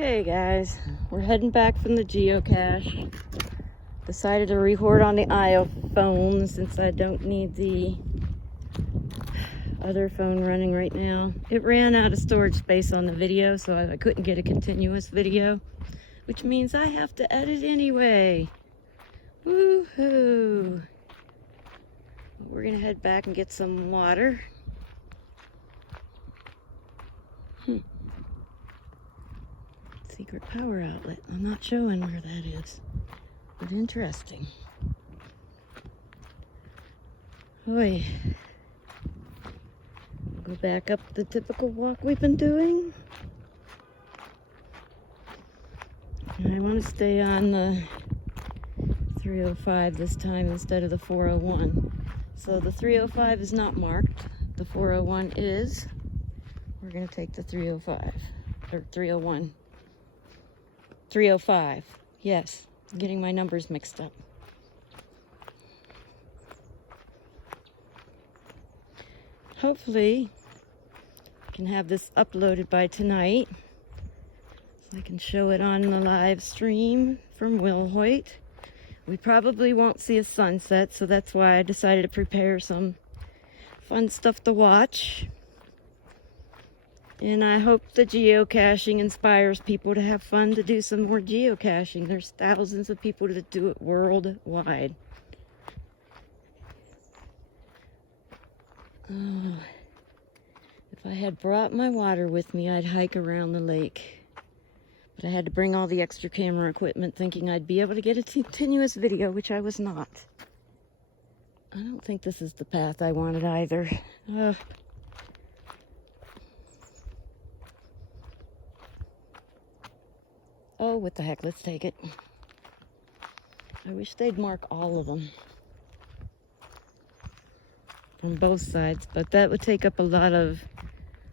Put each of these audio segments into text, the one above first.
Hey guys, we're heading back from the geocache. Decided to record on the iPhone since I don't need the other phone running right now. It ran out of storage space on the video, so I couldn't get a continuous video, which means I have to edit anyway. Woohoo! We're gonna head back and get some water. Secret power outlet. I'm not showing where that is, but interesting. Oi. Go back up the typical walk we've been doing. And I want to stay on the 305 this time instead of the 401. So the 305 is not marked. The 401 is. We're going to take the 305 or 301. 305. Yes, I'm getting my numbers mixed up. Hopefully, I can have this uploaded by tonight so I can show it on the live stream from Wilhoit. We probably won't see a sunset, so that's why I decided to prepare some fun stuff to watch. And I hope the geocaching inspires people to have fun to do some more geocaching. There's thousands of people that do it worldwide. Oh, if I had brought my water with me, I'd hike around the lake. But I had to bring all the extra camera equipment thinking I'd be able to get a continuous video, which I was not. I don't think this is the path I wanted either. Oh, what the heck, let's take it. I wish they'd mark all of them on both sides, but that would take up a lot of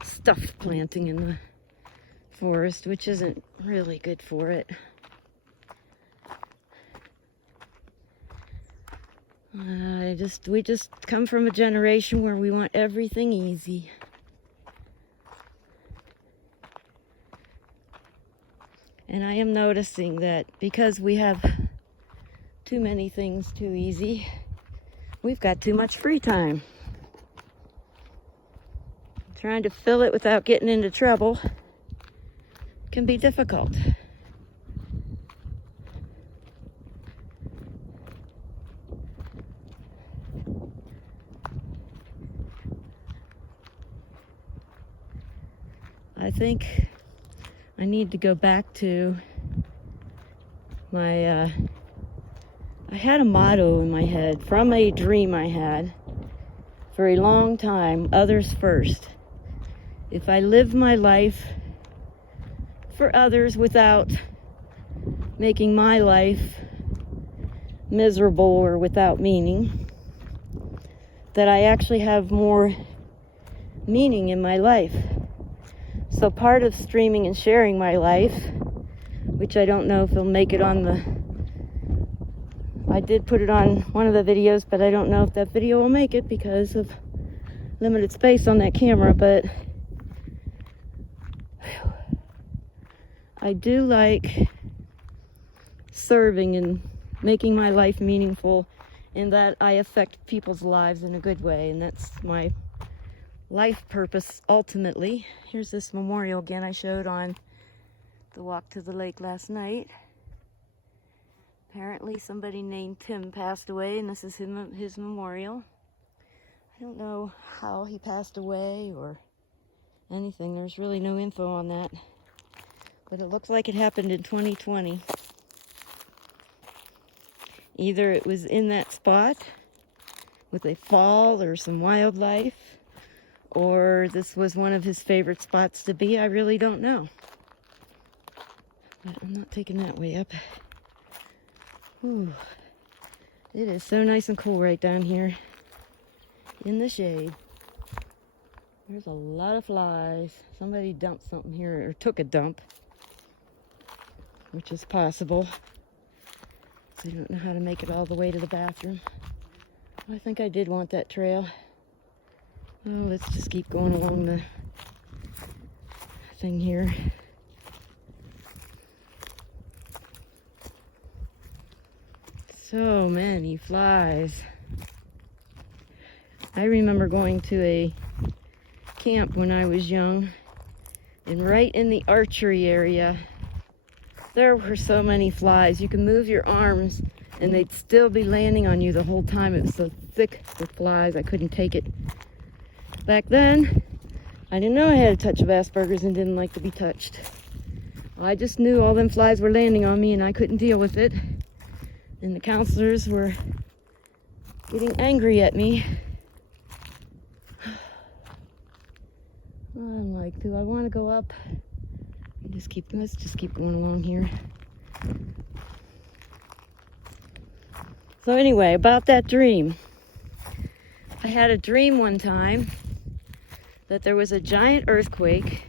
stuff planting in the forest, which isn't really good for it. We just come from a generation where we want everything easy. And I am noticing that because we have too many things too easy, we've got too much free time. Trying to fill it without getting into trouble can be difficult. I think I need to go back to my, I had a motto in my head from a dream I had for a long time: others first. If I live my life for others without making my life miserable or without meaning, that I actually have more meaning in my life. So part of streaming and sharing my life, which I don't know if it'll make it on the, I did put it on one of the videos, but I don't know if that video will make it because of limited space on that camera, but I do like serving and making my life meaningful in that I affect people's lives in a good way, and that's my life purpose ultimately. Here's this memorial again I showed on the walk to the lake last night. Apparently somebody named Tim passed away, and this is his memorial. I don't know how he passed away or anything. There's really no info on that, but it looks like it happened in 2020. Either it was in that spot with a fall or some wildlife, or this was one of his favorite spots to be. I really don't know. But I'm not taking that way up. Whew. It is so nice and cool right down here in the shade. There's a lot of flies. Somebody dumped something here, or took a dump, which is possible. I don't know how to make it all the way to the bathroom. I think I did want that trail. Oh, let's just keep going along the thing here. So many flies. I remember going to a camp when I was young, and right in the archery area, there were so many flies. You can move your arms and they'd still be landing on you the whole time. It was so thick with flies, I couldn't take it. Back then, I didn't know I had a touch of Asperger's and didn't like to be touched. I just knew all them flies were landing on me and I couldn't deal with it. And the counselors were getting angry at me. I'm like, do I want to go up? Let's just keep going along here. So anyway, about that dream. I had a dream one time that there was a giant earthquake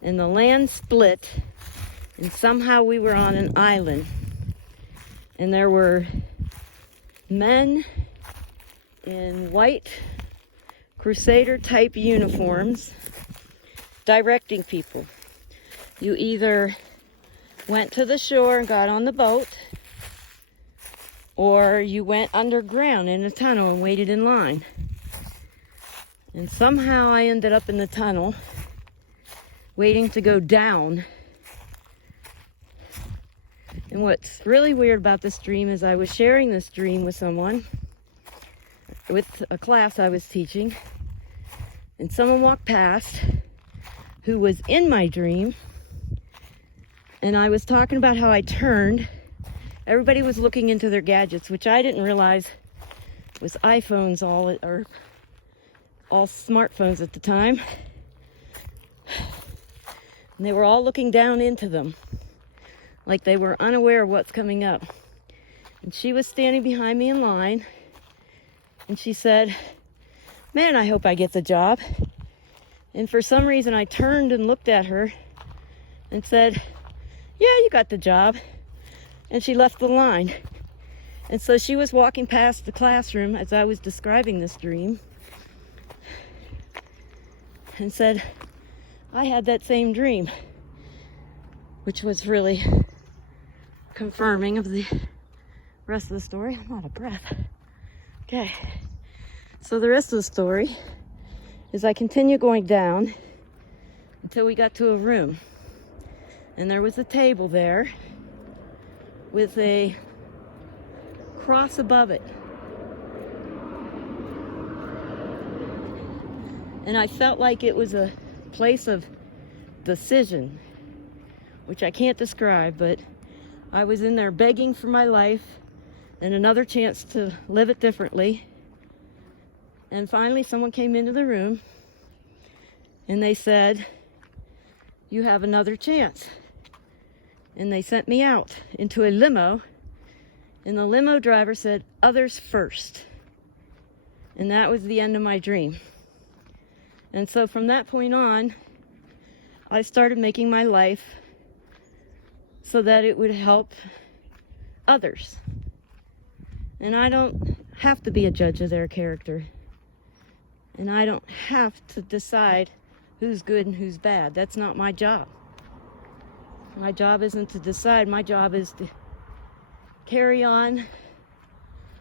and the land split and somehow we were on an island. And there were men in white crusader type uniforms directing people. You either went to the shore and got on the boat, or you went underground in a tunnel and waited in line. And somehow I ended up in the tunnel waiting to go down. And what's really weird about this dream is I was sharing this dream with someone, with a class I was teaching, and someone walked past who was in my dream, and I was talking about how I turned. Everybody was looking into their gadgets, which I didn't realize was iPhones or all smartphones at the time. And they were all looking down into them, like they were unaware of what's coming up. And she was standing behind me in line, and she said, "Man, I hope I get the job." And for some reason, I turned and looked at her and said, "Yeah, you got the job." And she left the line. And so she was walking past the classroom as I was describing this dream and said, "I had that same dream," which was really confirming of the rest of the story. I'm out of breath. Okay. So the rest of the story is I continued going down until we got to a room. And there was a table there with a cross above it. And I felt like it was a place of decision, which I can't describe, but I was in there begging for my life and another chance to live it differently. And finally someone came into the room and they said, "You have another chance." And they sent me out into a limo, and the limo driver said, "Others first." And that was the end of my dream. And so from that point on, I started making my life so that it would help others. And I don't have to be a judge of their character. And I don't have to decide who's good and who's bad. That's not my job. My job isn't to decide. My job is to carry on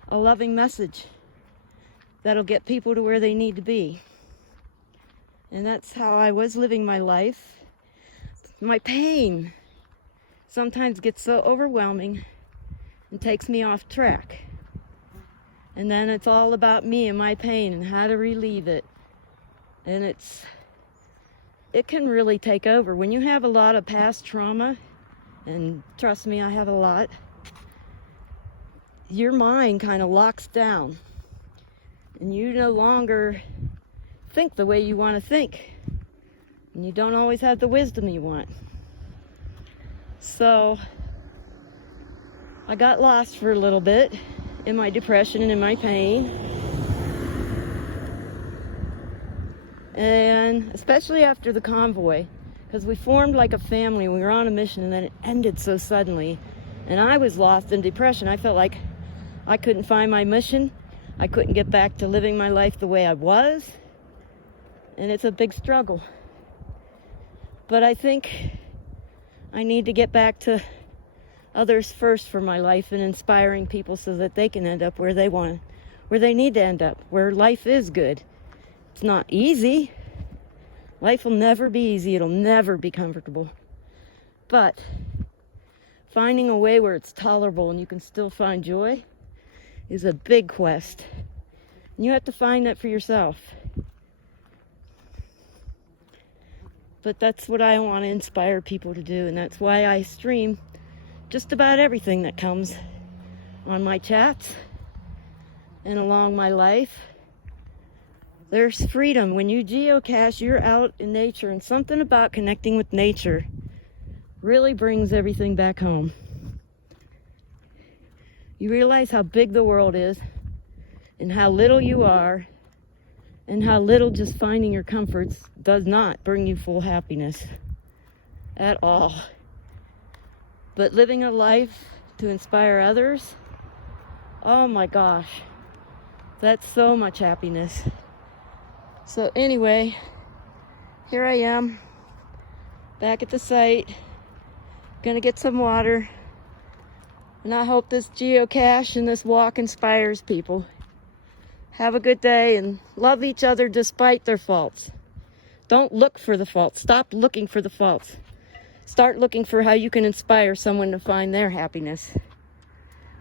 a loving message that'll get people to where they need to be. And that's how I was living my life. My pain sometimes gets so overwhelming and takes me off track. And then it's all about me and my pain and how to relieve it. And it can really take over. When you have a lot of past trauma, and trust me, I have a lot, your mind kind of locks down. And you no longer think the way you want to think. And you don't always have the wisdom you want. So I got lost for a little bit in my depression and in my pain. And especially after the convoy, because we formed like a family, we were on a mission, and then it ended so suddenly. And I was lost in depression. I felt like I couldn't find my mission. I couldn't get back to living my life the way I was. And it's a big struggle. But I think I need to get back to others first for my life and inspiring people so that they can end up where they need to end up, where life is good. It's not easy. Life will never be easy. It'll never be comfortable. But finding a way where it's tolerable and you can still find joy is a big quest. And you have to find that for yourself. But that's what I want to inspire people to do, and that's why I stream just about everything that comes on my chats and along my life. There's freedom. When you geocache, you're out in nature, and something about connecting with nature really brings everything back home. You realize how big the world is and how little you are, and how little just finding your comforts does not bring you full happiness at all. But living a life to inspire others, oh my gosh, that's so much happiness. So anyway, here I am, back at the site, gonna get some water, and I hope this geocache and this walk inspires people. Have a good day and love each other despite their faults. Don't look for the faults. Stop looking for the faults. Start looking for how you can inspire someone to find their happiness.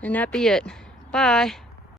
And that be it. Bye.